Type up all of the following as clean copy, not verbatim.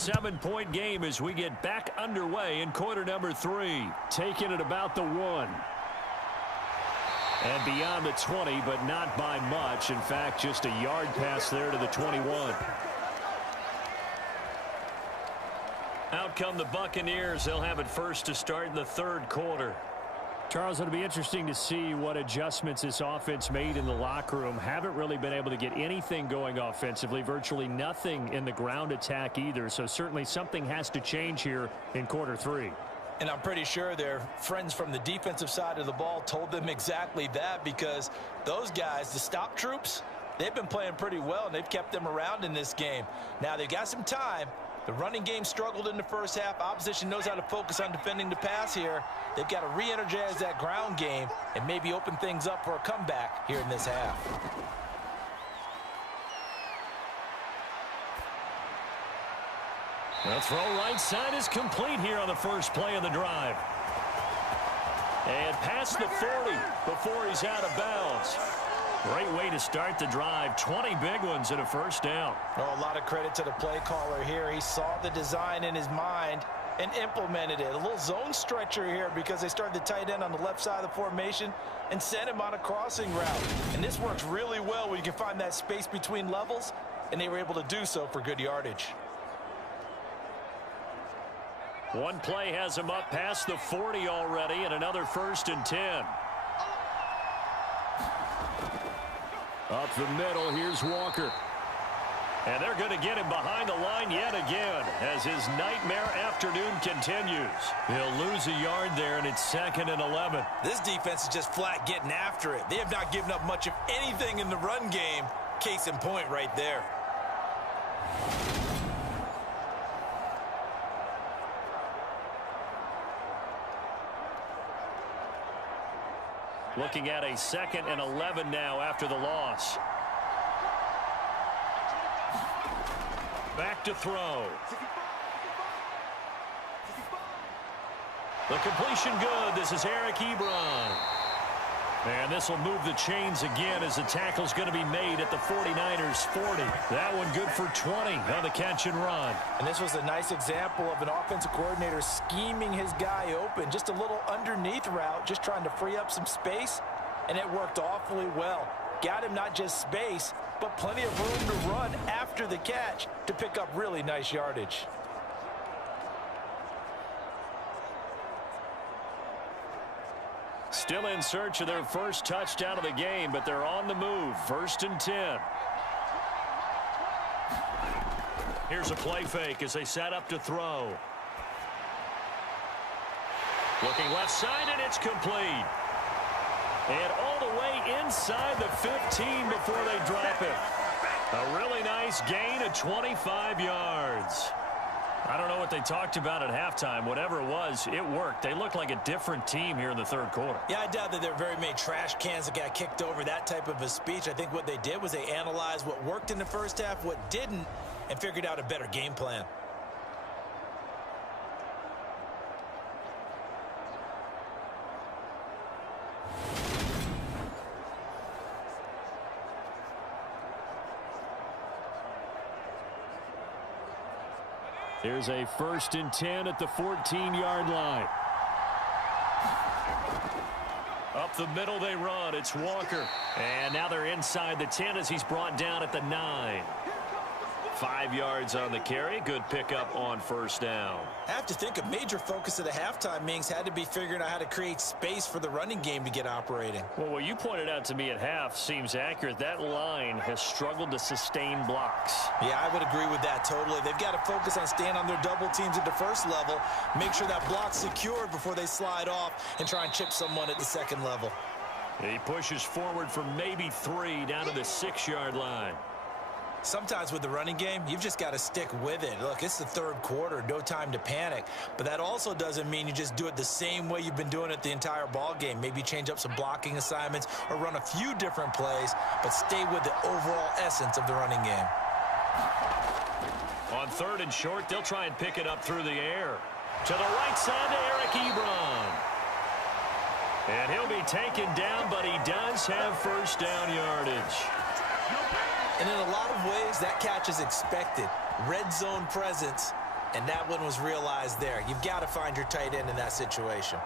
7-point game as we get back underway in quarter number 3. Taking it about the 1. And beyond the 20, but not by much. In fact, just a yard pass there to the 21. Out come the Buccaneers. They'll have it first to start in the third quarter. Charles, it'll be interesting to see what adjustments this offense made in the locker room. Haven't really been able to get anything going offensively, virtually nothing in the ground attack either. So certainly something has to change here in quarter 3. And I'm pretty sure their friends from the defensive side of the ball told them exactly that, because those guys, the stop troops, they've been playing pretty well, and they've kept them around in this game. Now they've got some time. The running game struggled in the first half. Opposition knows how to focus on defending the pass here. They've got to re-energize that ground game and maybe open things up for a comeback here in this half. The throw right side is complete here on the first play of the drive. And past the 40 before he's out of bounds. Great way to start the drive. 20 big ones and a first down. Oh, a lot of credit to the play caller here. He saw the design in his mind and implemented it. A little zone stretcher here because they started the tight end on the left side of the formation and sent him on a crossing route. And this works really well when you can find that space between levels, and they were able to do so for good yardage. One play has him up past the 40 already, and another 1st and 10. Up the middle, here's Walker. And they're going to get him behind the line yet again as his nightmare afternoon continues. He'll lose a yard there, and it's 2nd and 11. This defense is just flat getting after it. They have not given up much of anything in the run game. Case in point right there. Looking at a 2nd and 11 now after the loss. Back to throw. The completion good. This is Eric Ebron. And this will move the chains again as the tackle's going to be made at the 49ers 40. That one good for 20 on the catch and run. And this was a nice example of an offensive coordinator scheming his guy open. Just a little underneath route, just trying to free up some space, and it worked awfully well. Got him not just space, but plenty of room to run after the catch to pick up really nice yardage. Still in search of their first touchdown of the game, but they're on the move. 1st and 10. Here's a play fake as they set up to throw. Looking left side, and it's complete. And all the way inside the 15 before they drop it. A really nice gain of 25 yards. I don't know what they talked about at halftime. Whatever it was, it worked. They look like a different team here in the third quarter. Yeah, I doubt that there are very many trash cans that got kicked over, that type of a speech. I think what they did was they analyzed what worked in the first half, what didn't, and figured out a better game plan. Here's a 1st and 10 at the 14-yard line. Up the middle they run. It's Walker. And now they're inside the 10 as he's brought down at the 9. 5 yards on the carry. Good pickup on 1st down. I have to think a major focus of the halftime meetings had to be figuring out how to create space for the running game to get operating. Well, what you pointed out to me at half seems accurate. That line has struggled to sustain blocks. Yeah, I would agree with that totally. They've got to focus on staying on their double teams at the first level, make sure that block's secured before they slide off and try and chip someone at the second level. He pushes forward for maybe 3 down to the 6-yard line. Sometimes with the running game, you've just got to stick with it. Look, it's the third quarter, no time to panic. But that also doesn't mean you just do it the same way you've been doing it the entire ball game. Maybe change up some blocking assignments or run a few different plays, but stay with the overall essence of the running game. On 3rd and short, they'll try and pick it up through the air. To the right side to Eric Ebron. And he'll be taken down, but he does have 1st down yardage. And in a lot of ways, that catch is expected. Red zone presence. and that one was realized there. You've got to find your tight end in that situation.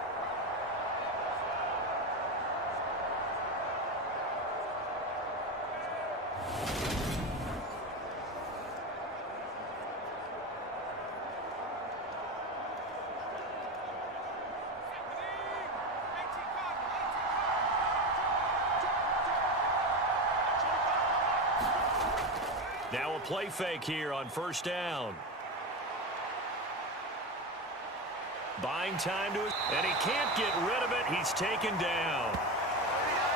Now a play fake here on first down. Buying time to it, and he can't get rid of it. He's taken down.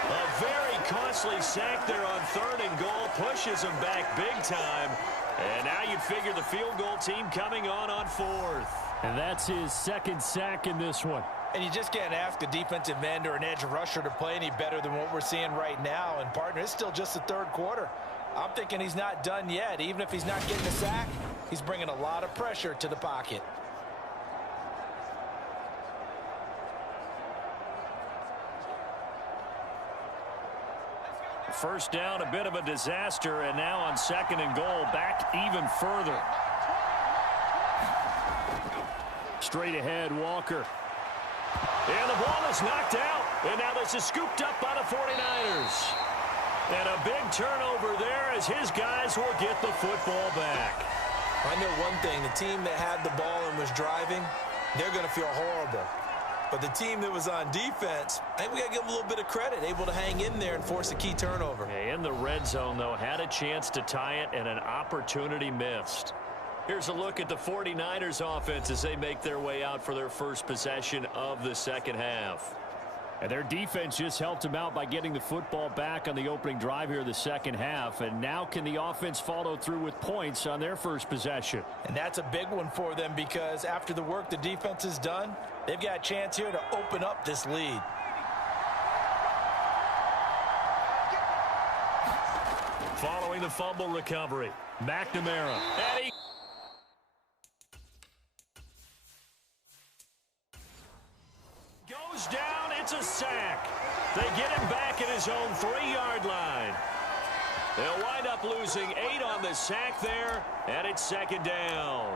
A very costly sack there on third and goal. Pushes him back big time. And now you'd figure the field goal team coming on fourth. And that's his second sack in this one. And you just can't ask a defensive end or an edge rusher to play any better than what we're seeing right now. And, partner, it's still just the third quarter. I'm thinking he's not done yet. Even if he's not getting a sack, he's bringing a lot of pressure to the pocket. First down, a bit of a disaster, and now on second and goal, back even further. Straight ahead, Walker. And the ball is knocked out. And now this is scooped up by the 49ers. And a big turnover there as his guys will get the football back. I know one thing. The team that had the ball and was driving, they're going to feel horrible. But the team that was on defense, I think we got to give them a little bit of credit, able to hang in there and force a key turnover. In the red zone, though, had a chance to tie it and an opportunity missed. Here's a look at the 49ers offense as they make their way out for their first possession of the second half. And their defense just helped them out by getting the football back on the opening drive here in the second half. And now can the offense follow through with points on their first possession? And that's a big one for them because after the work the defense has done, they've got a chance here to open up this lead. Following the fumble recovery, McNamara. Eddie. Goes down, it's a sack. They get him back at his own 3-yard line. They'll wind up losing 8 on the sack there, and it's second down.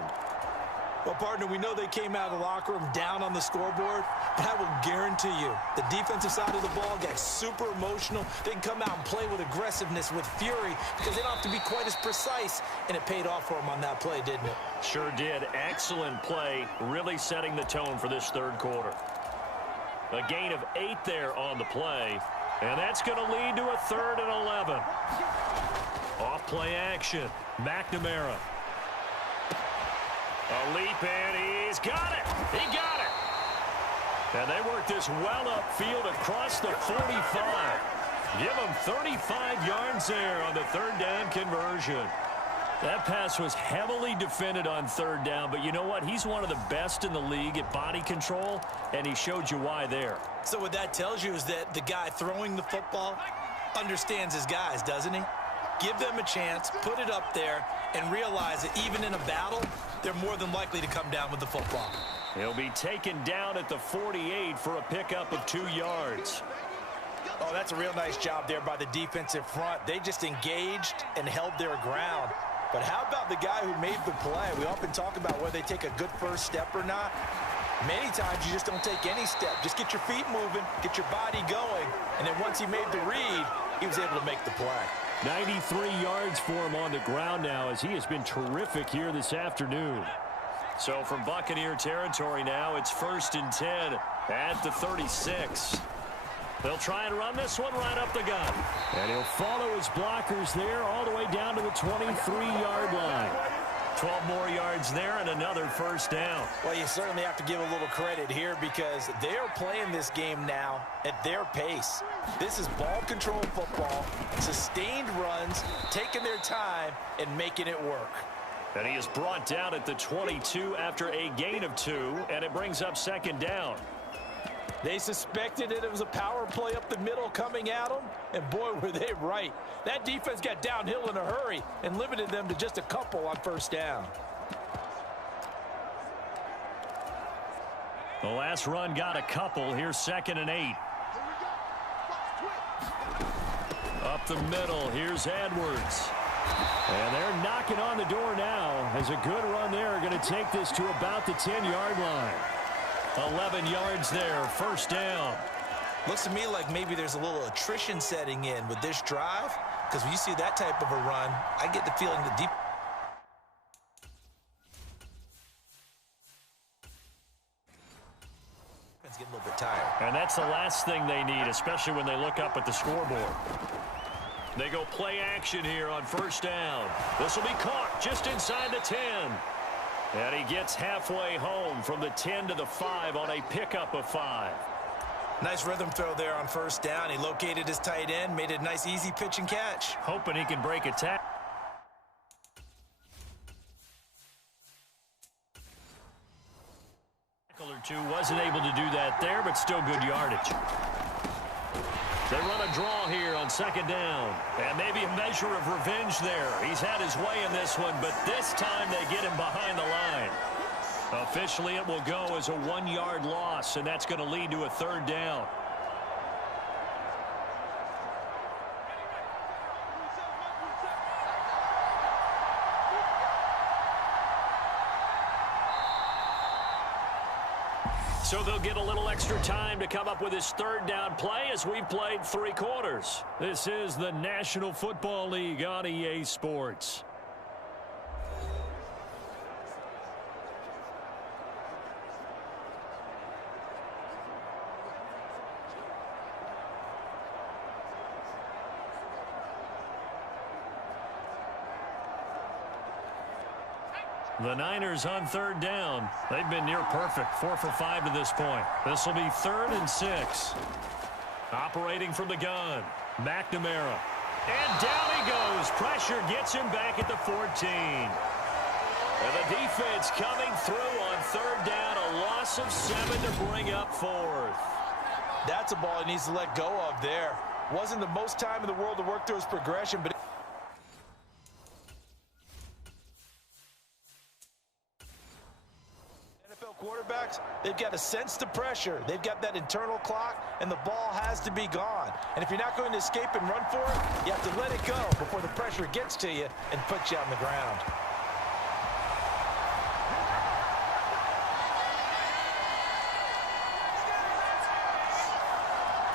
Well, partner, we know they came out of the locker room down on the scoreboard, but I will guarantee you the defensive side of the ball got super emotional. They can come out and play with aggressiveness, with fury, because they don't have to be quite as precise, and it paid off for them on that play, didn't it? Sure did. Excellent play, really setting the tone for this third quarter. A gain of 8 there on the play, and that's going to lead to a 3rd and 11. Off play action, McNamara. A leap in, he's got it. He got it. And they work this well upfield across the 45. Give him 35 yards there on the 3rd down conversion. That pass was heavily defended on 3rd down, but you know what? He's one of the best in the league at body control, and he showed you why there. So what that tells you is that the guy throwing the football understands his guys, doesn't he? Give them a chance, put it up there, and realize that even in a battle, they're more than likely to come down with the football. He'll be taken down at the 48 for a pickup of 2 yards. Oh, that's a real nice job there by the defensive front. They just engaged and held their ground. But how about the guy who made the play? We often talk about whether they take a good first step or not. Many times you just don't take any step. Just get your feet moving, get your body going, and then once he made the read, he was able to make the play. 93 yards for him on the ground now as he has been terrific here this afternoon. So from Buccaneer territory now, it's 1st and 10 at the 36. They'll try and run this one right up the gut. And he'll follow his blockers there all the way down to the 23-yard line. 12 more yards there and another 1st down. Well, you certainly have to give a little credit here because they are playing this game now at their pace. This is ball control football, sustained runs, taking their time and making it work. And he is brought down at the 22 after a gain of 2, and it brings up 2nd down. They suspected it was a power play up the middle coming at them, and boy, were they right. That defense got downhill in a hurry and limited them to just a couple on 1st down. The last run got a couple. Here's 2nd and 8. Up the middle, here's Edwards. And they're knocking on the door now as a good run there. Going to take this to about the 10-yard line. 11 yards there, first down. Looks to me like maybe there's a little attrition setting in with this drive, because when you see that type of a run, I get the feeling that defense getting a little bit tired. And that's the last thing they need, especially when they look up at the scoreboard. They go play action here on first down. This will be caught just inside the 10. And he gets halfway home from the 10 to the 5 on a pickup of 5. Nice rhythm throw there on first down. He located his tight end, made it a nice easy pitch and catch. Hoping he can break a tackle. Or two, wasn't able to do that there, but still good yardage. They run a draw here on second down. And maybe a measure of revenge there. He's had his way in this one, but this time they get him behind the line. Officially, it will go as a 1-yard loss, and that's going to lead to a third down. So they'll get a little extra time to come up with his third down play as we've played 3 quarters. This is the National Football League on EA Sports. The Niners on third down. They've been near perfect, 4 for 5 to this point. This will be 3rd and 6. Operating from the gun, McNamara. And down he goes. Pressure gets him back at the 14. And the defense coming through on third down. A loss of 7 to bring up 4th. That's a ball he needs to let go of there. Wasn't the most time in the world to work through his progression, but quarterbacks, they've got to sense the pressure. They've got that internal clock, and the ball has to be gone. And if you're not going to escape and run for it, you have to let it go before the pressure gets to you and puts you on the ground.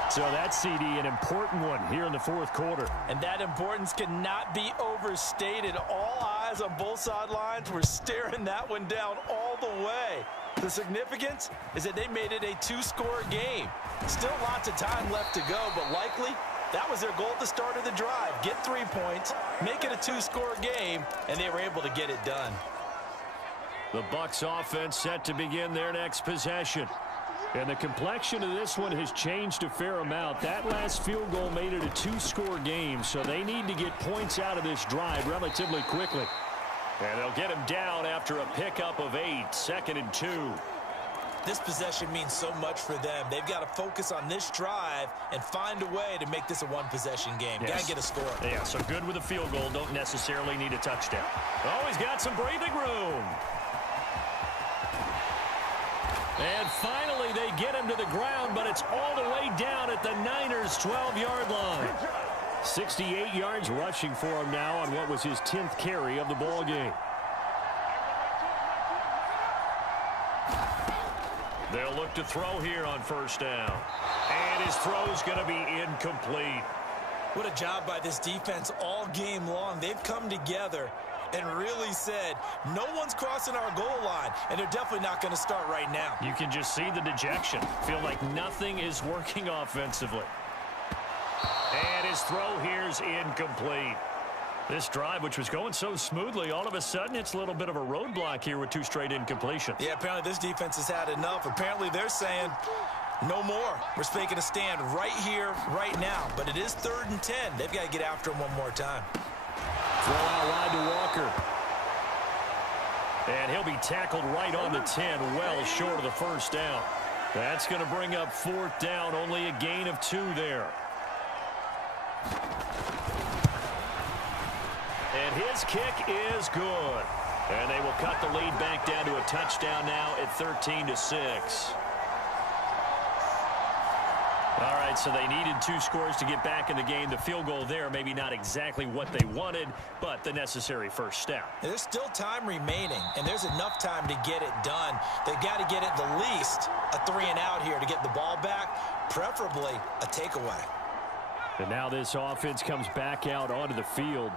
So that CD, an important one here in the 4th quarter. And that importance cannot be overstated. All eyes on both sidelines were staring that one down all the way. The significance is that they made it a 2-score game. Still lots of time left to go, but likely that was their goal at the start of the drive. Get 3 points, make it a 2-score game, and they were able to get it done. The Bucs offense set to begin their next possession. And the complexion of this one has changed a fair amount. That last field goal made it a 2-score game, so they need to get points out of this drive relatively quickly. And they'll get him down after a pickup of 8, 2nd and 2. This possession means so much for them. They've got to focus on this drive and find a way to make this a 1-possession game. Yes. Got to get a score. Yeah, so good with a field goal. Don't necessarily need a touchdown. Oh, he's got some breathing room. And finally, they get him to the ground, but it's all the way down at the Niners' 12-yard line. 68 yards rushing for him now on what was his 10th carry of the ball game. They'll look to throw here on first down. And his throw's going to be incomplete. What a job by this defense all game long. They've come together and really said, no one's crossing our goal line, and they're definitely not going to start right now. You can just see the dejection. Feel like nothing is working offensively. And his throw here's incomplete. This drive, which was going so smoothly, all of a sudden it's a little bit of a roadblock here with 2 straight incompletions. Yeah, apparently this defense has had enough. Apparently they're saying, no more. We're making a stand right here, right now. But it is 3rd and 10. They've got to get after him one more time. Throw out wide to Walker. And he'll be tackled right on the 10, well short of the first down. That's going to bring up 4th down, only a gain of 2 there. And his kick is good. And they will cut the lead back down to a touchdown now at 13-6. All right, so they needed 2 scores to get back in the game. The field goal there, maybe not exactly what they wanted, but the necessary first step. There's still time remaining, and there's enough time to get it done. They've got to get at the least a 3-and-out here to get the ball back, preferably a takeaway. And now this offense comes back out onto the field.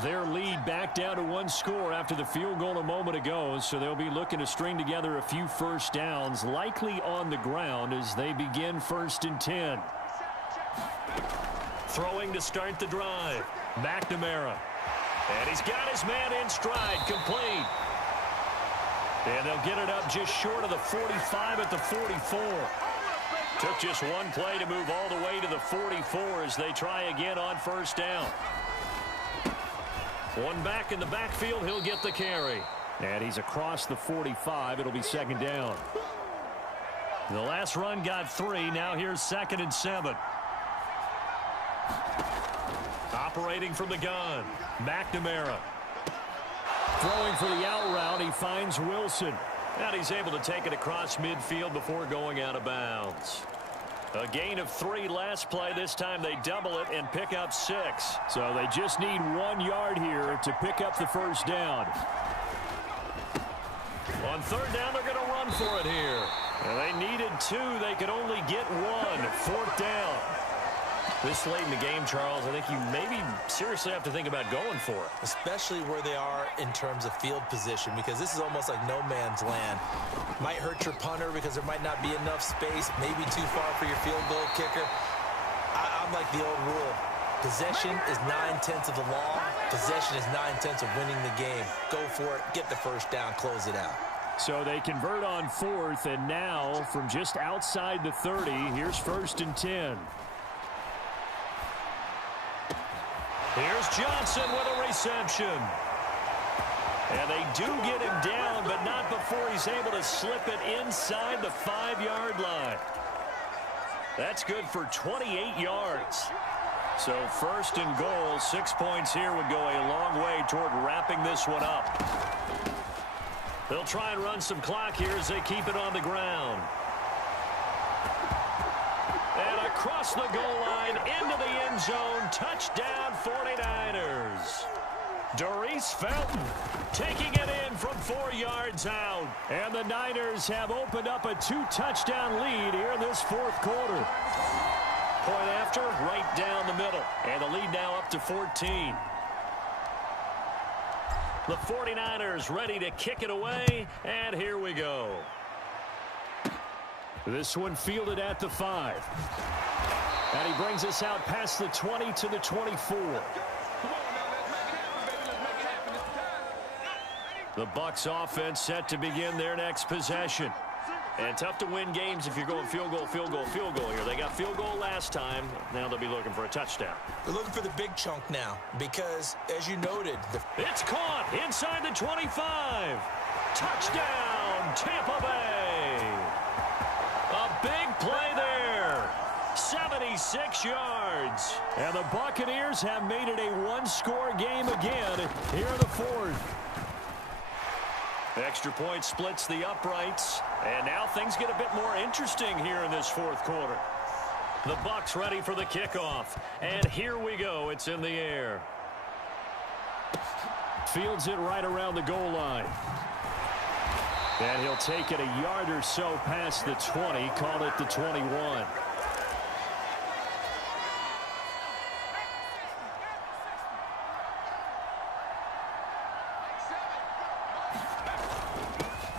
Their lead back down to 1 score after the field goal a moment ago, so they'll be looking to string together a few first downs, likely on the ground as they begin 1st and 10. Throwing to start the drive. McNamara. And he's got his man in stride, complete. And they'll get it up just short of the 45 at the 44. Took just 1 play to move all the way to the 44 as they try again on 1st down. 1 back in the backfield, he'll get the carry. And he's across the 45. It'll be 2nd down. The last run got 3. Now here's 2nd and 7. Operating from the gun, McNamara. Throwing for the out route, he finds Wilson. And he's able to take it across midfield before going out of bounds. A gain of 3 last play. This time they double it and pick up 6. So they just need 1 yard here to pick up the first down. On 3rd down, they're going to run for it here. And they needed 2. They could only get 1. 4th down. This late in the game, Charles, I think you maybe seriously have to think about going for it. Especially where they are in terms of field position, because this is almost like no man's land. Might hurt your punter because there might not be enough space, maybe too far for your field goal kicker. I'm like the old rule. Possession is 9/10 of the law. Possession is 9/10 of winning the game. Go for it, get the first down, close it out. So they convert on 4th, and now from just outside the 30, here's 1st and 10. Here's Johnson with a reception. And they do get him down, but not before he's able to slip it inside the 5-yard line. That's good for 28 yards. So 1st and goal, 6 points here would go a long way toward wrapping this one up. They'll try and run some clock here as they keep it on the ground. And across the goal line, into the end zone, touchdown 49ers. Doris Felton taking it in from 4 yards out. And the Niners have opened up a 2-touchdown lead here in this 4th quarter. Point after, right down the middle. And the lead now up to 14. The 49ers ready to kick it away, and here we go. This one fielded at the 5. And he brings us out past the 20 to the 24. The Bucs offense set to begin their next possession. And tough to win games if you're going field goal, field goal, field goal here. They got field goal last time. Now they'll be looking for a touchdown. They're looking for the big chunk now because, as you noted, it's caught inside the 25. Touchdown, Tampa Bay. A big play there. 76 yards. And the Buccaneers have made it a 1-score game again here in the 4th. Extra point splits the uprights. And now things get a bit more interesting here in this 4th quarter. The Bucs ready for the kickoff. And here we go. It's in the air. Fields it right around the goal line. And he'll take it a yard or so past the 20. Call it the 21.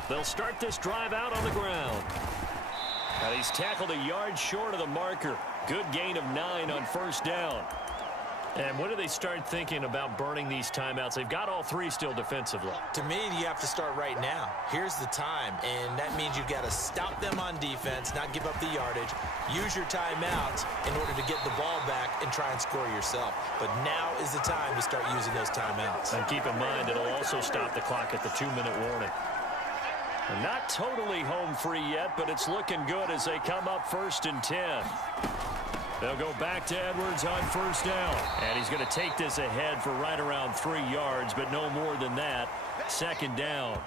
They'll start this drive out on the ground. And he's tackled a yard short of the marker. Good gain of 9 on 1st down. And when do they start thinking about burning these timeouts? They've got all 3 still defensively. To me, you have to start right now. Here's the time, and that means you've got to stop them on defense, not give up the yardage, use your timeouts in order to get the ball back and try and score yourself. But now is the time to start using those timeouts. And keep in mind, it'll also stop the clock at the 2-minute warning. Not totally home free yet, but it's looking good as they come up 1st and 10. They'll go back to Edwards on 1st down. And he's going to take this ahead for right around 3 yards, but no more than that. 2nd down.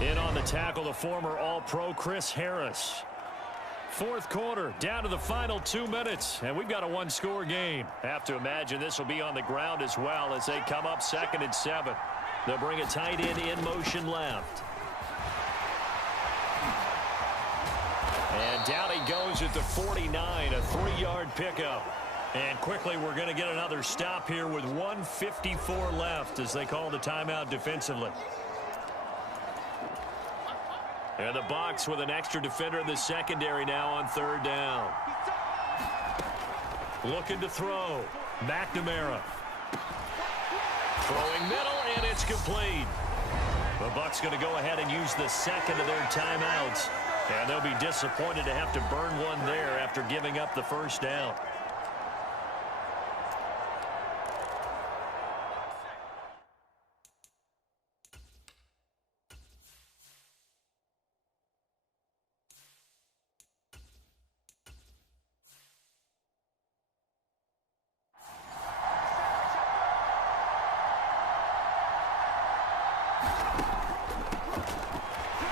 In on the tackle, the former All-Pro Chris Harris. fourth quarter, down to the final 2 minutes, and we've got a one-score game. Have to imagine this will be on the ground as well as they come up 2nd and 7. They'll bring a tight end in motion left. And down he goes at the 49, a 3-yard pickup. And quickly we're going to get another stop here with 1:54 left as they call the timeout defensively. And the Bucs with an extra defender in the secondary now on 3rd down. Looking to throw. McNamara. Throwing middle, and it's complete. The Bucs going to go ahead and use the second of their timeouts. And they'll be disappointed to have to burn one there after giving up the first down.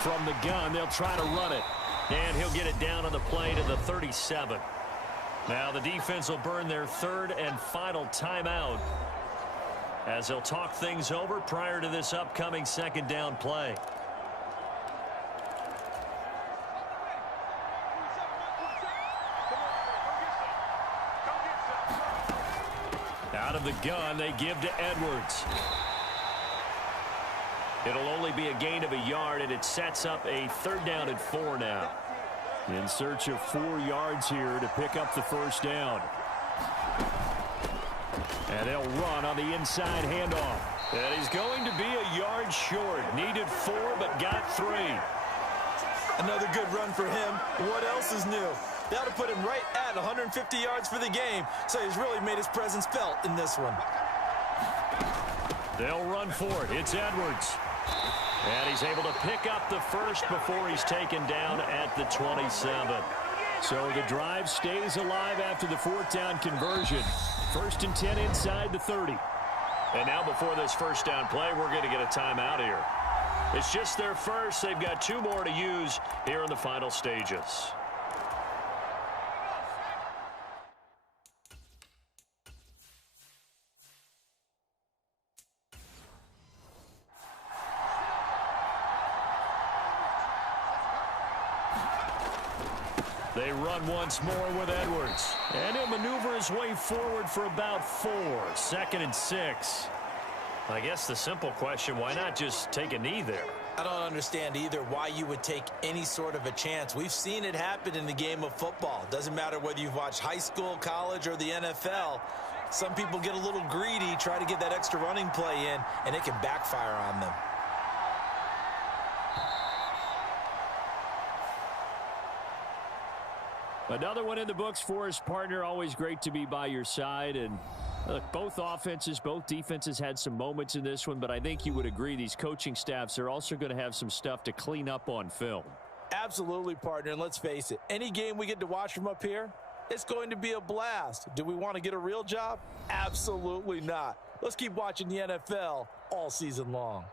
From the gun, they'll try to run it. And he'll get it down on the play to the 37. Now the defense will burn their 3rd and final timeout as they'll talk things over prior to this upcoming 2nd down play. Out of the gun, they give to Edwards. It'll only be a gain of a yard, and it sets up a 3rd down and 4 now. In search of 4 yards here to pick up the first down. And they'll run on the inside handoff. And he's going to be a yard short. Needed 4, but got 3. Another good run for him. What else is new? That'll put him right at 150 yards for the game. So he's really made his presence felt in this one. They'll run for it. It's Edwards. And he's able to pick up the first before he's taken down at the 27. So the drive stays alive after the 4th down conversion. 1st and 10 inside the 30. And now before this first down play, we're going to get a timeout here. It's just their first. They've got 2 more to use here in the final stages. They run once more with Edwards. And he'll maneuver his way forward for about 4. 2nd and 6. I guess the simple question, why not just take a knee there? I don't understand either why you would take any sort of a chance. We've seen it happen in the game of football. Doesn't matter whether you've watched high school, college, or the NFL. Some people get a little greedy, try to get that extra running play in, and it can backfire on them. Another one in the books for his partner. Always great to be by your side. And look, both offenses, both defenses had some moments in this one, but I think you would agree these coaching staffs are also going to have some stuff to clean up on film. Absolutely, partner. And let's face it, any game we get to watch from up here, it's going to be a blast. Do we want to get a real job? Absolutely not. Let's keep watching the NFL all season long.